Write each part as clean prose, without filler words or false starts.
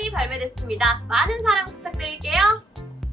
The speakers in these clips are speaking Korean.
멤버들이 발매됐습니다. 많은 사랑 부탁드릴게요.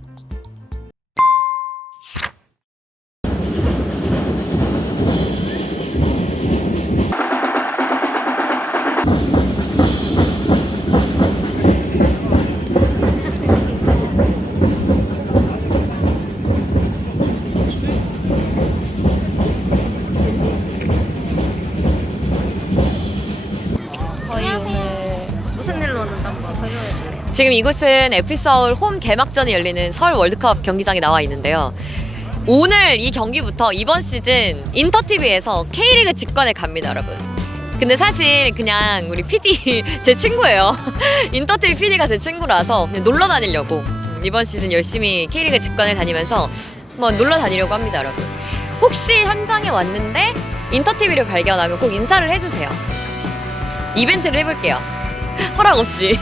지금 이곳은 에피서울 홈 개막전이 열리는 서울 월드컵 경기장에 나와 있는데요. 오늘 이 경기부터 이번 시즌 인터TV에서 K리그 직관에 갑니다, 여러분. 근데 사실 그냥 우리 PD 제 친구예요. 인터TV PD가 제 친구라서 그냥 놀러 다니려고 이번 시즌 열심히 K리그 직관을 다니면서 한번 놀러 다니려고 합니다, 여러분. 혹시 현장에 왔는데 인터TV를 발견하면 꼭 인사를 해주세요. 이벤트를 해볼게요. 허락 없이.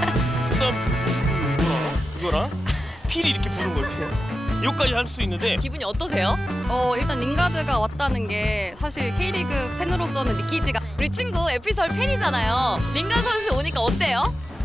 그거랑 필이 이렇게 부는 거 이렇게 여기까지 할 수 있는데 기분이 어떠세요? 일단 링가드가 왔다는 게 사실 K리그 팬으로서는 믿기지가. 우리 친구 에피솔 팬이잖아요. 링가드 선수 오니까 어때요?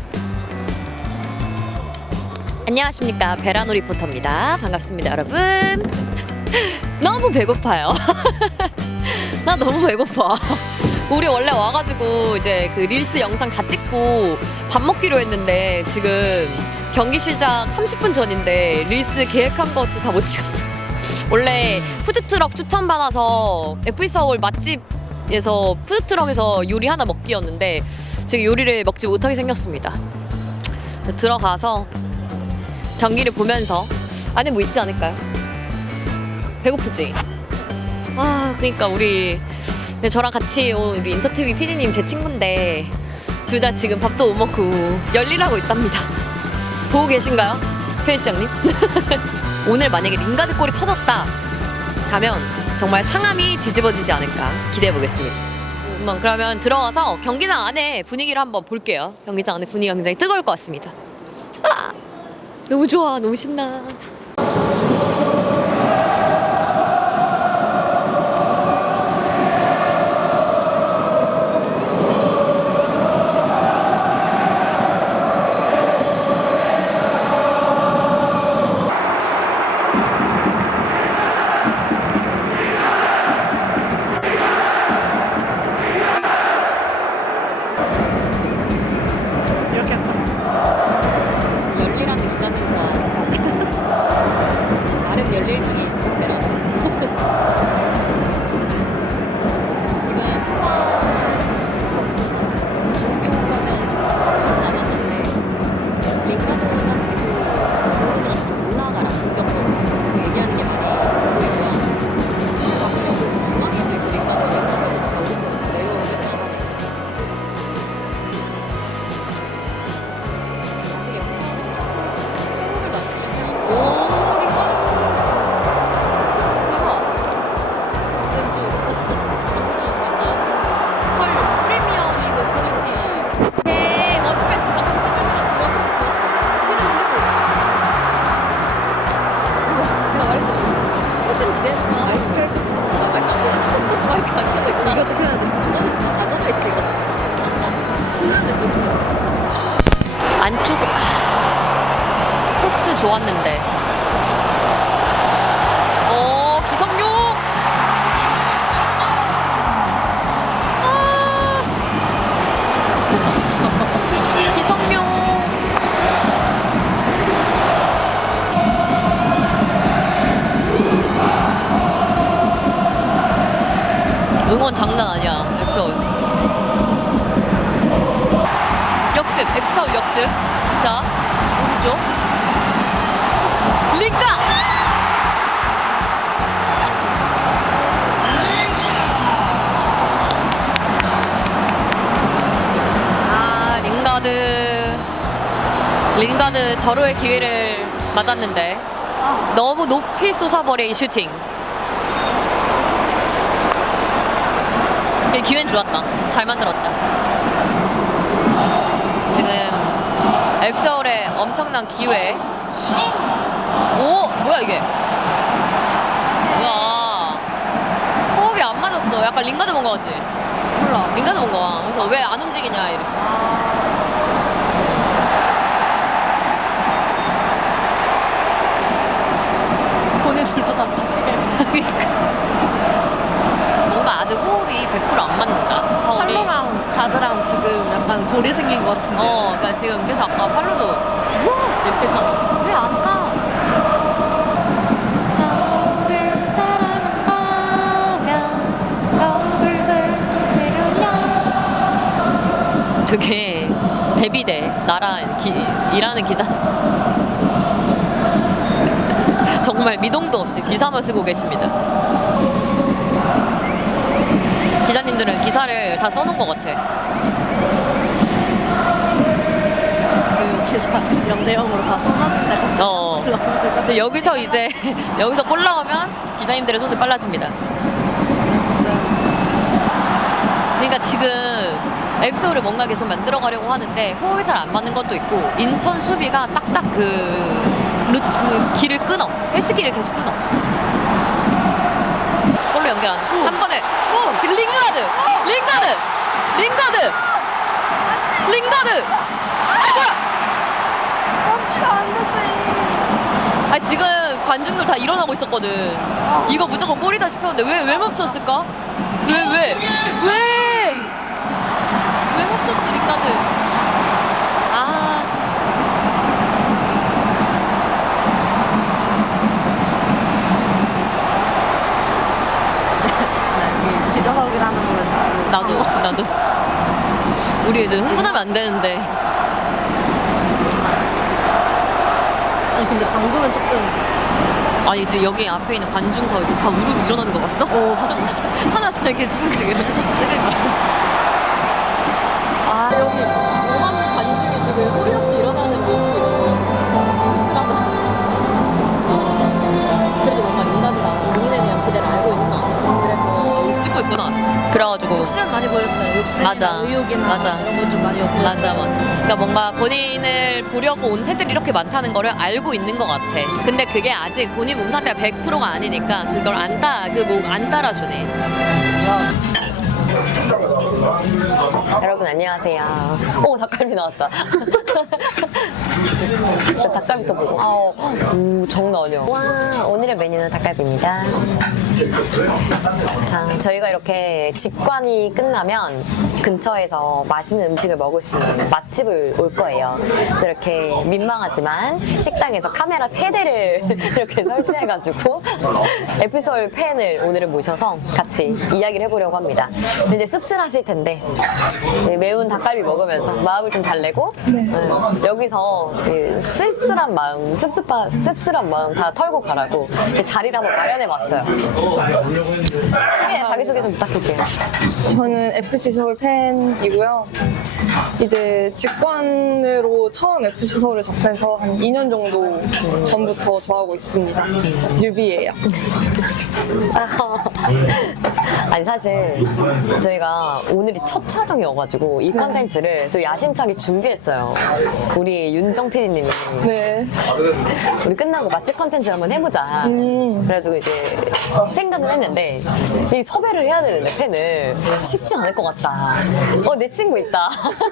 안녕하십니까, 베라노 리포터입니다. 반갑습니다, 여러분. 너무 배고파요. 나 너무 배고파. 우리 원래 와가지고 이제 그 릴스 영상 다 찍고 밥 먹기로 했는데 지금 경기 시작 30분 전인데 릴스 계획한 것도 다 못 찍었어. 원래 푸드트럭 추천받아서 FE서울 맛집에서 푸드트럭에서 요리 하나 먹기였는데 지금 요리를 먹지 못하게 생겼습니다. 들어가서 경기를 보면서 안에 뭐 있지 않을까요? 배고프지? 그러니까 우리 저랑 같이 온 우리 인터TV PD님 제 친구인데 둘 다 지금 밥도 못 먹고 열일하고 있답니다. 보고 계신가요? 편집장님? 오늘 만약에 링가드 골이 터졌다 하면 정말 상암이 뒤집어지지 않을까 기대해 보겠습니다. 그러면 들어가서 경기장 안에 분위기를 한번 볼게요. 경기장 안에 분위기가 굉장히 뜨거울 것 같습니다. 너무 좋아, 너무 신나. 열일하는 기자님과 나름 열일 중인 베라노. 지금 종료까지 한 10분 남았는데 링가드가 계속 공격을 올라가라, 공격적으로 계속 얘기하는 게 많이 보이고요. 앞으로 중앙에도 있고 링가드가 왼쪽에도 있고 오른쪽에도 내려오겠다 하네. 나중에 세월을 맞추면 오, 링가드 대박. 방금 좀 방금 좀 약간 헐 프리미어 리그 퀄리티. 네, 워드패스 방금 최준이랑 들어보 좋았어. 최준 해도 제가 말했죠. 최준 기대했구나. 마이크 안 켜고 마이크 안 켜고 있구나. 이것도 켜야 돼. 너도 했지 이거. 됐어. 안쪽으로. 코스 좋았는데. 기성용. 기성용. 응원 장난 아니야, 에피서울. 역습, 에피서울 역습. 자, 오른쪽. 링가! 링가드 절호의 기회를 맞았는데 너무 높이 쏟아버린 이 슈팅. 기회는 좋았다. 잘 만들었다. 지금 앱서울의 엄청난 기회. 오! 뭐야 이게? 뭐야? 호흡이 안 맞았어. 약간 링가드 본 거 같지? 몰라. 링가드 본 거야. 그래서 왜 안 움직이냐 이랬어. 본인들도 답답해. 뭔가 아직 호흡이 100%안 맞는다. 서울이. 팔로랑 가드랑 지금 약간 골이 생긴 것 같은데. 그러니까 지금 계속 아까 팔로도 이렇게 했잖아. 왜 안 가? 서울을 사랑한다면 거울을 또 내려라. 되게 대비돼. 나라 일하는 기자 정말 미동도 없이 기사만 쓰고 계십니다. 기자님들은 기사를 다 써놓은 것 같아. 지금 기사 0대0으로 다 써놨는데 갑자기 근데 여기서 이제 여기서 골 나오면 기자님들의 손이 빨라집니다. 그러니까 지금 앱소를 뭔가 계속 만들어가려고 하는데 호흡이 잘 안 맞는 것도 있고 인천 수비가 딱딱 그 길을 끊어. 패스길을 계속 끊어. 골로 연결 안 됐어. 한 번에 링가드! 아 뭐야! 멈추면 안 되지. 아 지금 관중들 다 일어나고 있었거든. 이거 무조건 골이다 싶었는데 왜 멈췄을까? 왜 멈췄어 링가드? 기자석이라는 걸 잘. 나도. 우리 이제 흥분하면 안 되는데. 아니 근데 방금은 조금. 아니 지금 여기 앞에 있는 관중석 이렇게 다 우르르 일어나는 거 봤어? 봤어. 하나 좀 이렇게 조금씩 이렇게 찍을 거야. 여기 5만 관중이 지금 소리 없이 일어나는 모습이 너무 씁쓸하다. 그래도 뭔가 링가드가 본인에 대한 기대를 알고 있는 것 같아. 그래서 찍고 있구나. 그래가지고 욕심 많이 보였어요. 욕심이나 맞아. 의욕이나 맞아. 이런 거 좀 많이 보였어요. 맞아. 그러니까 뭔가 본인을 보려고 온 팬들이 이렇게 많다는 거를 알고 있는 것 같아. 근데 그게 아직 본인 몸 상태가 100%가 아니니까 그걸 안 따라주네. 여러분 안녕하세요. 오 닭갈비 나왔다. 닭갈비 또 보고. 오 장난 아니야. 와 오늘의 메뉴는 닭갈비입니다. 자 저희가 이렇게 직관이 끝나면 근처에서 맛있는 음식을 먹을 수 있는 맛집을 올 거예요. 그래서 이렇게 민망하지만 식당에서 카메라 3대를 이렇게 설치해가지고 에피소드 팬을 오늘은 모셔서 같이 이야기를 해보려고 합니다. 근데 이제 씁쓸하실 텐데 매운 닭갈비 먹으면서 마음을 좀 달래고 여기서 그 쓸쓸한 마음, 씁쓸한 마음 다 털고 가라고 이렇게 자리를 한번 마련해봤어요. 자기소개 좀 부탁할게요. 저는 FC 서울 팬이고요. 이제 직관으로 처음 FC 서울을 접해서 한 2년 정도 전부터 좋아하고 있습니다. 뉴비예요. 아니 사실 저희가 오늘이 첫 촬영이어가지고 이 컨텐츠를 또 야심차게 준비했어요. 우리 윤정 PD님이 네. 우리 끝나고 맛집 컨텐츠 한번 해보자. 그래가지고 이제 생각을 했는데 이 섭외를 해야 되는데 팬을 쉽지 않을 것 같다. 내 친구 있다.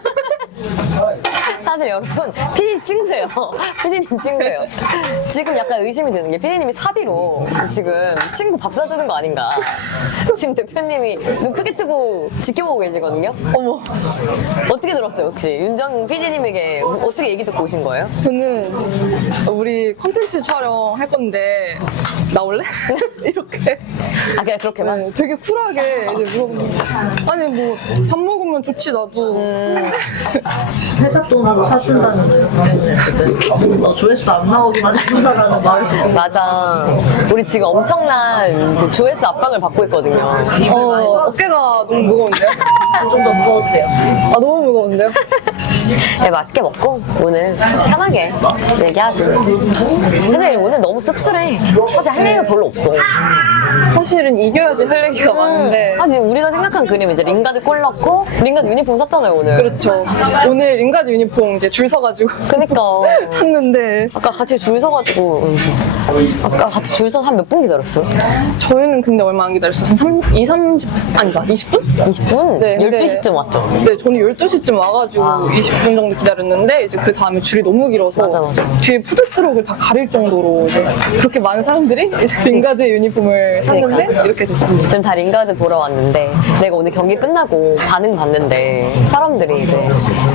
사실 여러분 피디님 친구예요. 피디님 친구예요. 지금 약간 의심이 드는 게 피디님이 사비로 지금 친구 밥 사주는 거 아닌가. 지금 대표님이 눈 크게 뜨고 지켜보고 계시거든요. 어머 어떻게 들었어요 혹시? 윤정 피디님에게 어떻게 얘기 듣고 오신 거예요? 저는 우리 컨텐츠 촬영할 건데 나올래? 이렇게. 그냥 그렇게만? 네, 되게 쿨하게 이제 물어보는 아니 뭐 밥 먹으면 좋지 나도. 회사 돈으로 사준다는 의혹 때문에 지금 조회수 안 나오기만 해준다라는 말이 되게. 맞아. 우리 지금 엄청난 그 조회수 압박을 받고 있거든요. 어깨가 너무 무거운데요? 좀 더 무거워도 돼요. 너무 무거운데요? 네, 맛있게 먹고 오늘 편하게 얘기하고. 사실 오늘 너무 씁쓸해. 사실 할 얘기가 별로 없어. 사실은 이겨야지 할 얘기가 많은데. 사실 우리가 생각한 그림 이제 링가드 골 넣고 링가드 유니폼 샀잖아요 오늘. 그렇죠. 오늘 링가드 유니폼 이제 줄 서가지고 그니까 샀는데 아까 같이 줄 서가지고 아까 같이 줄 서서 한 몇 분 기다렸어요? 저희는 근데 얼마 안 기다렸어요. 한 30, 아니다 20분? 20분? 네, 근데- 12시쯤 왔죠? 네, 저는 12시쯤 와가지고 20분 20분 정도 기다렸는데 이제 그 다음에 줄이 너무 길어서 맞아. 뒤에 푸드트럭을 다 가릴 정도로 이제 그렇게 많은 사람들이 이제 링가드 유니폼을 샀는데 이렇게 됐습니다. 지금 다 링가드 보러 왔는데 내가 오늘 경기 끝나고 반응 봤는데 사람들이 이제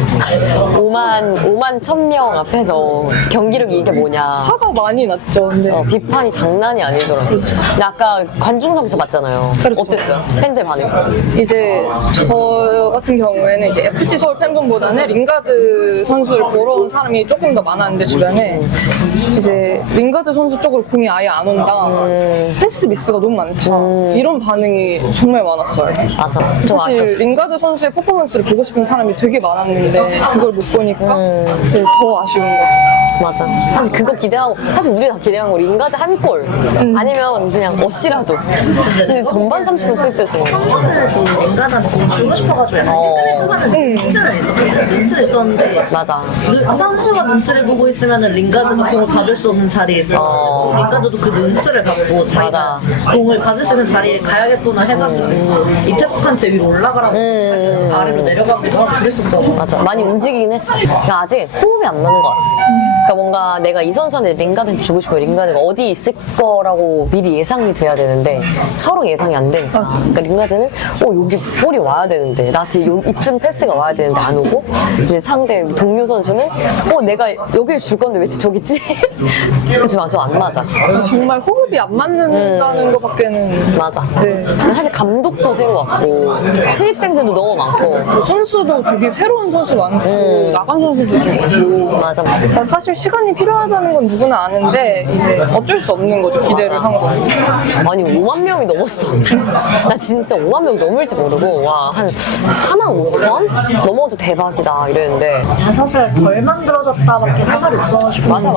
5만 1000명 앞에서 경기력이 이게 뭐냐 화가 많이 났죠. 근데 비판이 장난이 아니더라고요. 근데 아까 관중석에서 봤잖아요. 그렇죠. 어땠어요? 팬들 반응? 이제 저 같은 경우에는 이제 FC 서울 팬분보다는 링가드 선수를 보러 온 사람이 조금 더 많았는데 주변에 이제 링가드 선수 쪽으로 공이 아예 안 온다, 패스 미스가 너무 많다 이런 반응이 정말 많았어요. 맞아. 좀 사실 아쉬웠어. 링가드 선수의 퍼포먼스를 보고 싶은 사람이 되게 많았는데 그걸 못 보니까 이제 더 아쉬운 거죠. 맞아. 사실 그거 기대하고 사실 우리 다 기대한 거 링가드 한 골 아니면 그냥 어시라도. 근데 전반 30분 찔 때서 또 링가드한테 공 주고 싶어가지고 약간 힐끔힐끔하는 눈치는 있었거든. 눈치는 있었는데 맞아. 선수가 눈치를 보고 있으면은 링가드가 공을 받을 수 없는 자리에 있어. 링가드도 그 눈치를 받고 자기가 공을 받을 수 있는 자리에 가야겠구나 해가지고 이태석한테 위로 올라가라고 아래로 내려가기도 하고 그랬었잖아. 맞아. 많이 움직이긴 했어. 그러니까 아직 호흡이 안 맞는 것 같아. 그러니까 뭔가 내가 이 선수한테 링가드한테 주고 싶어. 링가드가 어디 있을 거라고 미리 예상이 돼야 되는데 서로 예상이 안 돼. 그러니까 링가드는 여기 볼이 와야 되는데 나한테 이쯤 패스가 와야 되는데 안 오고 이제 상대 동료 선수는 내가 여길 줄 건데 왜 저기 있지? 그렇지만 좀 안 맞아. 정말 호흡이 안 맞는다는 것밖에는. 맞아. 네. 근데 사실 감독도 새로 왔고 신입생들도 너무 많고 선수도 되게 새로운 선수 많고 나간 선수도 많고. 맞아. 사실 시간이 필요하다는 건 누구나 아는데 이제 어쩔 수 없는 거죠. 기대를 한 거. 아니 5만 명이 넘었어. 나 진짜 5만 명 넘을지 모르고 와 한 4만 5천 넘어도 대박이다 이랬는데 사실 덜 만들어졌다밖에 할 말이 없어가지고. 맞아.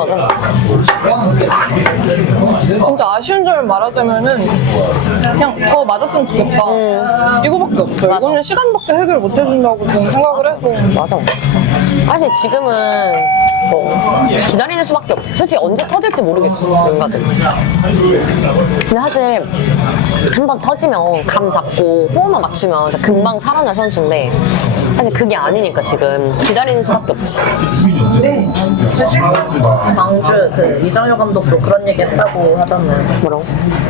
진짜 아쉬운 점을 말하자면은 그냥 더 맞았으면 좋겠다. 이거밖에 없어요. 이거는 시간밖에 해결 못 해준다고 저는 생각을 해서. 맞아. 사실 지금은 기다리는 수밖에 없지. 솔직히 언제 터질지 모르겠어. 링가드. 근데 사실 한번 터지면 감 잡고 호흡만 맞추면 진짜 금방 살아날 선수인데 사실 그게 아니니까 지금 기다리는 수밖에 없지. 네. 사실 광주 그 이정효 감독도 그런 얘기 했다고 하잖아요. 뭐라고?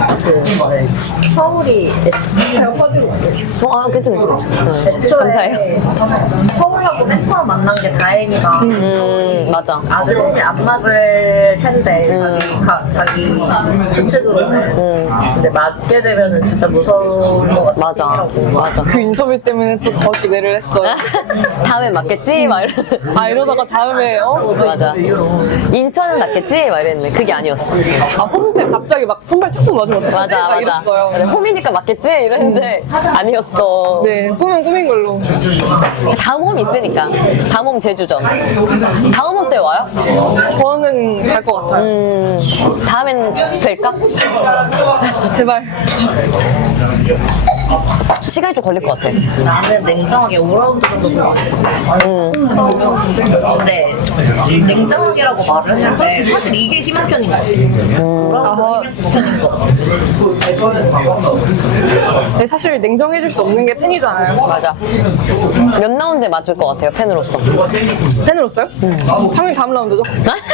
서울이 제가 퍼지고 괜찮아. 애초에 감사해요. 서울하고 맨 처음 만난 게 다행이다. 맞아. 아직 안 맞을 텐데 자기 주책으로는 근데 맞게 되면은 진짜 무서운 것 같아. 맞아. 그 인터뷰 때문에 또 더 기대를 했어요. 다음엔 맞겠지? 막 이러다가 다음에 맞아. 인천은 낫겠지? 막 이랬는데 그게 아니었어. 홈 때 갑자기 막 손발 툭툭 맞으면 맞아. 이랬어요. 홈이니까 맞겠지? 이랬는데 아니었어. 네, 꿈은 꿈인 걸로. 다음 홈 있으니까. 다음 홈 제주전. 다음 홈 때 와요? 저는 갈 것 같아요. 다음엔 될까? 제발. 시간이 좀 걸릴 것 같아. 나는 냉정하게 5라운드 정도 보고 있어. 근데 냉정하게라고 말을 했는데 사실 이게 희망편인 것 같아. 5라운드가 희망편인 것 같아. 네, 사실 냉정해질 수 없는 게 팬이잖아요. 맞아. 몇 라운드에 맞을 것 같아요, 팬으로서? 팬으로서요? 당연히 다음 라운드죠.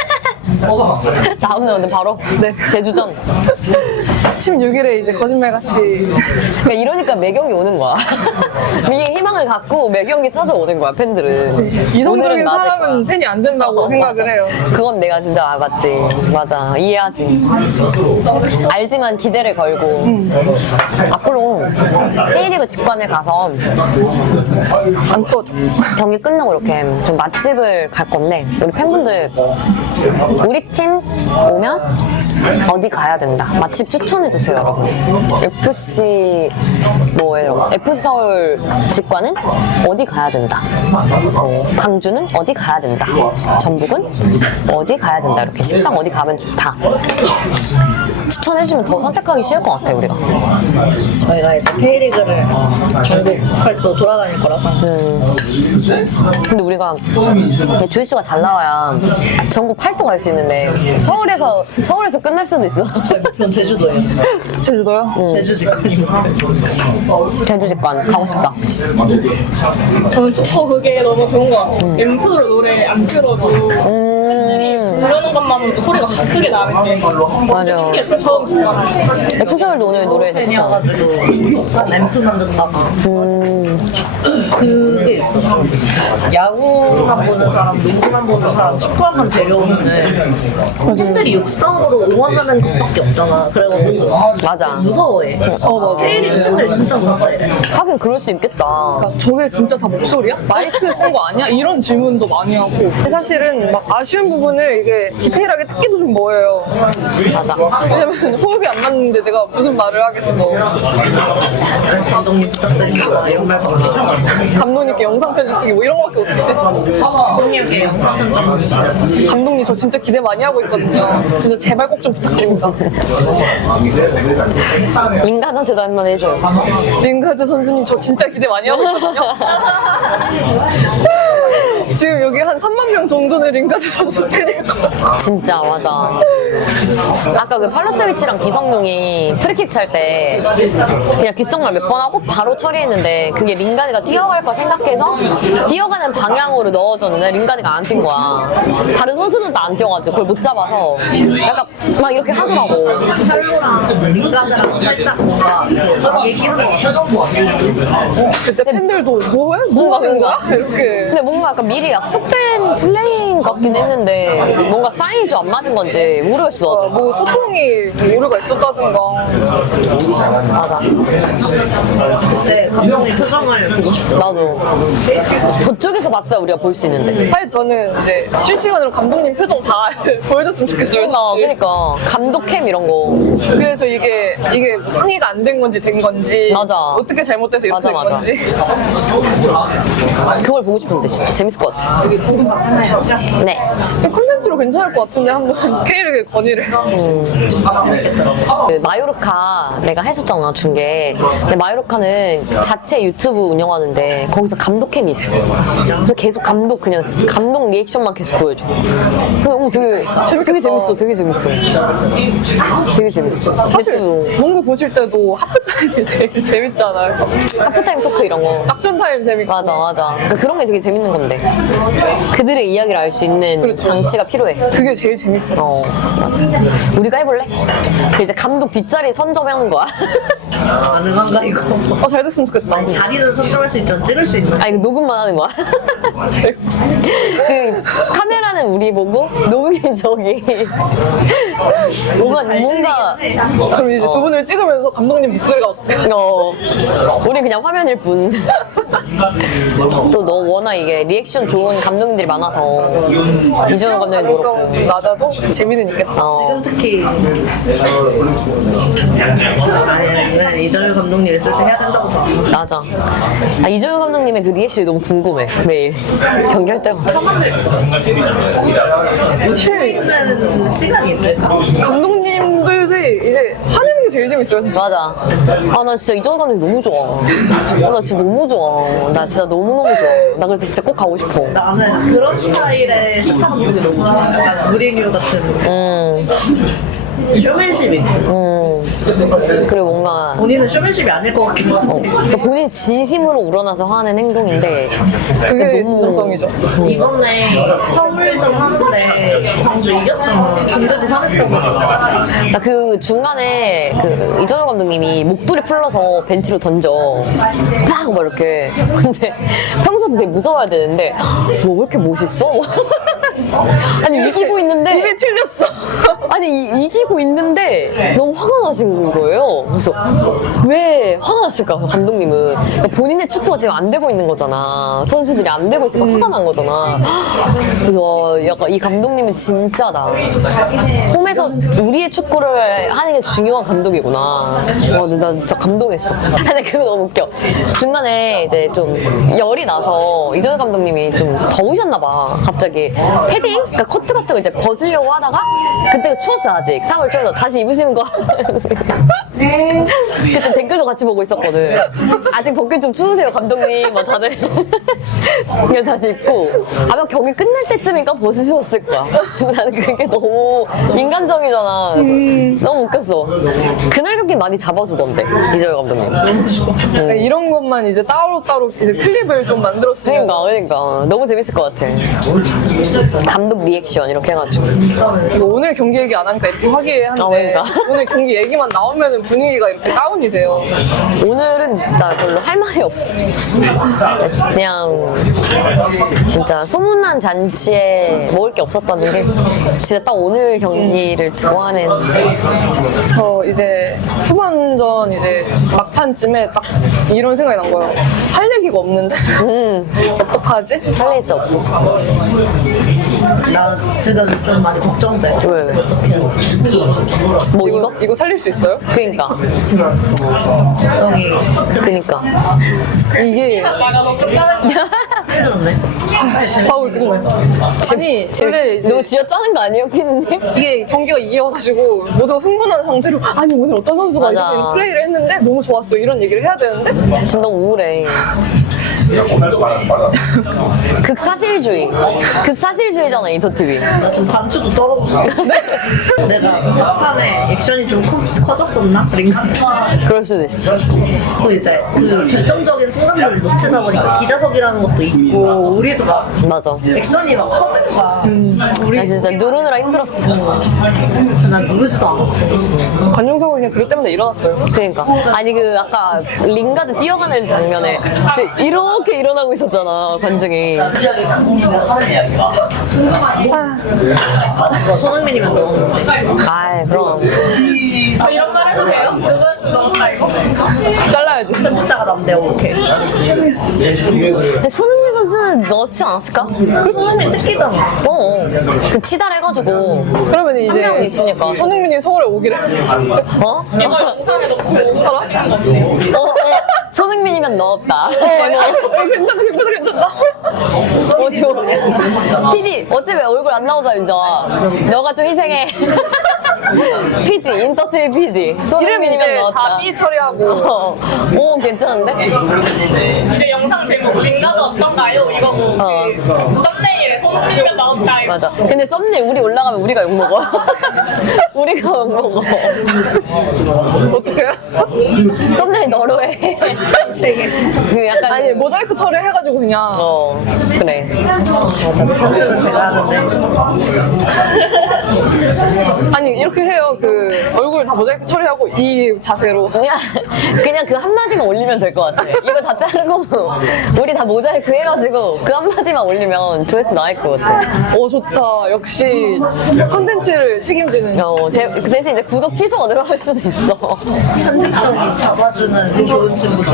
다음 라운드 바로? 네. 제주전. 16일에 이제 거짓말같이. 그러니까 이러니까 매경이 오는 거야. 미의 희망을 갖고 매경이 찾아오는 거야, 팬들은. 이성적인 맞을 사람은 거야. 팬이 안 된다고 생각을 맞아. 해요. 그건 내가 진짜 맞지. 맞아. 이해하지. 알지만 기대를 걸고. 앞으로 K리그 직관에 가서 안 떠줘. 경기 끝나고 이렇게 좀 맛집을 갈 건데 우리 팬분들 우리 팀 오면 어디 가야 된다. 맛집 추천해주세요, 여러분. FC FC 서울 직관은 어디 가야 된다. 광주는 어디 가야 된다. 전북은 어디 가야 된다. 이렇게 식당 어디 가면 좋다. 추천해주시면 더 선택하기 쉬울 것 같아요, 우리가. 저희가 이제 K리그를 전국 활동 돌아다닐 거라서 근데 우리가 조회수가 잘 나와야 전국 8도 갈 수 있는데 서울에서 끝날 수도 있어. 목표는 제주도예요. 제주도요? 제주 직관입니다. 제주 직관 가고 싶어. 좋다. 저는 축구 그게 너무 좋은 것 같아요. 앰프로 노래 안 틀어도 팬들이 부르는 것만으로도 소리가 크게 나는 게 맞아. 신기했어요. 처음 듣고. 푸서울도 오늘 노래 됐죠. 팬이어가지고 램프 만든다가 그게 있어. 야구만 보는 사람, 농구만 보는 사람, 축구만 데려오면은 팬들이 육성으로 응원하는 것밖에 없잖아. 그래가지고 맞아. 무서워해. 맞아. K리그 팬들 진짜 무섭다 이래. 하긴 그럴 수 있겠다. 저게 진짜 다 목소리야? 마이크 쓴 거 아니야? 이런 질문도 많이 하고 사실은 막 아쉬운 부분을 이게 디테일하게 듣기도 좀 뭐해요. 맞아. 왜냐면 호흡이 안 맞는데 내가 무슨 말을 하겠어. 감독님 부탁드립니다. 연말 감독. 감독님께 영상 편지 쓰기 뭐 이런 거밖에 못해. 감독님께 영상 편지. 감독님 저 진짜 기대 많이 하고 있거든요. 진짜 제발 꼭 좀 부탁드립니다. 링가드한테도 한번 해줘요. 링가드 선수님 저 진짜 기대 많이 하고 있거든요. 지금 여기 한 3만 명 정도는 링가드 선수 팬일 거야. 진짜 맞아. 아까 그 팔로세비치랑 기성용이 프리킥 찰 때 그냥 귓속말 몇 번 하고 바로 처리했는데 그게 링가드가 뛰어갈 거 생각해서 뛰어가는 방향으로 넣어줬는데 링가드가 안 뛴 거야. 다른 선수들도 안 뛰어가지고 그걸 못 잡아서 약간 막 이렇게 하더라고. 팔로랑 링가드랑 살짝 뭔가 그 얘기하는 거 그때 팬들도 뭐해? 뭐 뭔가 하는 거야? 뭔가. 이렇게. 근데 뭔가 약간 미리 약속된 플레이인 것 같긴 했는데 뭔가 사인이 좀 안 맞은 건지 모르겠어. 뭐 소통이 오류가 있었다든가. 맞아. 그때 감독님 표정을 보고 싶어. 나도 저쪽에서 봤어야 우리가 볼 수 있는데. 사실 저는 이제 실시간으로 감독님 표정 다 보여줬으면 좋겠어요. 사실. 그러니까 감독캠 이런 거. 그래서 이게 상의가 안 된 건지 된 건지 맞아. 어떻게 잘못돼서 이렇게 맞아, 된 맞아. 건지 그걸 보고 싶은데 진짜 재밌을 것 같아. 네. 콘텐츠로 괜찮을 것 같은데 한번 K리그의 건의를. 그 마요르카 내가 했었잖아 중계. 근데 마요르카는 자체 유튜브 운영하는데 거기서 감독캠이 있어. 그래서 계속 감독 리액션만 계속 보여줘. 근데 되게 재밌어. 되게 재밌어. 되게 재밌어. 사실 근데 농구 보실 때도 하프타임이 되게 재밌잖아요. 또 하프타임 토크 이런 거. 작전 타임 재밌고. 맞아. 그러니까 그런 게 되게 재밌는 건데. 그들의 이야기를 알 수 있는 그렇죠. 장치가 필요해. 그게 제일 재밌어. 맞아. 우리가 해볼래? 이제 감독 뒷자리 선점하는 거야. 가능한가 이거? 잘 됐으면 좋겠다. 아니, 자리는 선점할 수 있잖아. 찍을 수 있는. 아니 이거 녹음만 하는 거야. 그 카메라는 우리 보고 녹음이 저기. 뭔가 그럼 이제 두 분을 찍으면서 감독님 목소리가 어때요? 우리 그냥 화면일 뿐. 또 너 워낙 이게 리액션 좋은 감독님들이 많아서 이준호 감독님도 그렇고. 가능성 좀 낮아도 재미는 있겠다. 지금 특히 아니 이정효 감독님 있을 때 해야 된다고 봐. 맞아. 이정효 감독님의 그 리액션이 너무 궁금해. 매일 경기할 때마다. 재밌는 시간이 있을까? 감독님들이 이제 하는 게 제일 재밌어요. 사실. 맞아. 나 진짜 이정효 감독님 너무 좋아. 나 진짜 너무 좋아. 나 진짜 너무너무 좋아. 나 그래서 진짜 꼭 가고 싶어. 나는 그런 스타일의 스타 감독이 너무 좋아. 약간 무리뉴 같은 쇼맨십 있고 그리고 뭔가 본인은 쇼맨십이 아닐 것 같기도 한데 그러니까 본인 진심으로 우러나서 하는 행동인데 그게 너무- 진정성이죠. 이번에 서울전 하는데 광주 이겼잖아. 근데도 화냈다고 하더라. 나 그 중간에 그 이정효 감독님이 목도리 풀러서 벤치로 던져 팍! 막 이렇게. 근데 평소도 되게 무서워야 되는데 왜 이렇게 멋있어? 아니 이기고 있는데 입이 틀렸어. 아니 이기고 있는데 너무 화가 나신 거예요. 그래서 왜 화가 났을까? 감독님은 그러니까 본인의 축구가 지금 안 되고 있는 거잖아. 선수들이 안 되고 있으니까 화가 난 거잖아. 그래서 약간 이 감독님은 진짜다. 홈에서 우리의 축구를 하는 게 중요한 감독이구나. 근데 나 진짜 감동했어. 근데 그거 너무 웃겨. 중간에 이제 좀 열이 나서 이정효 감독님이 좀 더우셨나 봐. 갑자기 패딩? 그러니까 코트 같은 거 이제 벗으려고 하다가 그때가 추웠어 아직. 3월 초에서 다시 입으시는 거. 그때 댓글도 같이 보고 있었거든. 아직 벗기 좀 추우세요 감독님. 막 다들 그냥 다시 입고 아마 경기 끝날 때쯤인가 벗으셨을 거야. 나는 그게 너무 인간적이잖아. 그래서 너무 웃겼어. 그날 경기 많이 잡아주던데 이재열 감독님. 네, 이런 것만 이제 따로따로 이제 클립을 좀 만들었으면 그러니까 너무 재밌을 것 같아. 감독 리액션 이렇게 해가지고. 뭐 오늘 경기 얘기 안 하니까 이렇게 화기애애한데 그러니까. 오늘 경기 얘기만 나오면 분위기가 이렇게 다운이 돼요. 오늘은 진짜 별로 할 말이 없어. 그냥 진짜 소문난 잔치에 먹을 게 없었다는 게 진짜 딱 오늘 경기를 두고 하는. 저 이제 후반전 이제 막판쯤에 딱 이런 생각이 난 거예요. 할 얘기가 없는데 어떡하지? 할 얘기 진짜 없었어. 나 지금 좀 많이 걱정돼. 왜? 뭐 이거? 이거 살릴 수 있어요? 그니까. 걱정이 그니까. 이게 힘들었네. 파울 끝내. 아니 원래 이제 너무 쥐어짜는 거 아니에요, 퀸님? 이게 경기가 이어가지고 모두 흥분한 상태로 아니 오늘 어떤 선수가 맞아. 이렇게 플레이를 했는데 너무 좋았어 이런 얘기를 해야 되는데 지금 너무 우울해. 극사실주의. 극사실주의잖아, 인터TV. 나 지금 단추도 떨어졌어. 내가 막판에 액션이 좀 커졌었나? 그런가? 그럴 수도 있어. 또 이제 그 결정적인 순간들을 놓치다 보니까 기자석이라는 것도 있고 우리도 막 맞아. 액션이 막 커진 거야. 나 진짜 누르느라 힘들었어. 난 누르지도 않았어. 관중석은 그냥 그것 때문에 일어났어요. 그러니까. 아니, 그, 아까 링가드 뛰어가는 장면에 이렇게 일어나고 있었잖아, 관중이. 이거 손흥민이면 넣었는데. 아이, 그럼. 이런 말 해도 돼요? 그거였으면 너무나 이거. 잘라야지. 편집자가 남대요, 이렇게. 근데 손흥민 선수는 넣지 않았을까? 손흥민 특기잖아. 그 치달해가지고. 그러면 이제 한 명이 있으니까. 손흥민이 서울에 오기를 어? 알아? 손흥민이면 넣었다. 제목. 괜찮다. 좋아. PD, 어째 왜 얼굴 안 나오자, 윤정아. 너가 좀 희생해. PD, 인터트리 PD. 이름 손흥민이면 이제 넣었다. 다 삐 처리하고 오, 괜찮은데? 이제 영상 제목 링가드 어떤가요? 이거고 썸네일에 손흥민이가 나온다 이거. 맞아. 근데 썸네일 우리 올라가면 우리가 욕먹어. 우리가 욕먹어. 어떡해요? 썸네일 너로 해. 그 약간. 아니 모자이크 처리해가지고 그냥 그래. 편집은 제가 하는데. 아니 이렇게 해요. 그 얼굴 다 모자이크 처리하고 이 자세로 그냥 그 한마디만 올리면 될 것 같아. 이거 다 자르고 우리 다 모자이크 해가지고 그 한마디만 올리면 조회수 나을 것 같아. 좋다. 역시 컨텐츠를 책임지는 대신 이제 구독 취소가 늘어날 수도 있어. 편집점 잡아주는 좋은 친구들.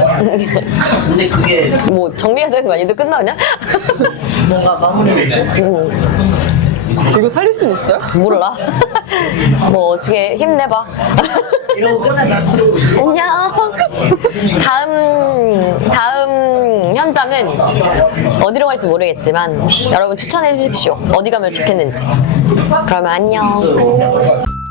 뭐 정리해야 되는 거 아니야? 너 끝나냐? 뭔가 마무리를 짓고. 이거 살릴 수는 있어요? 몰라. 뭐 어떻게 힘내봐. 이러고 끝내자. 안녕. 다음 현장은 어디로 갈지 모르겠지만 여러분 추천해 주십시오. 어디 가면 좋겠는지. 그러면 안녕.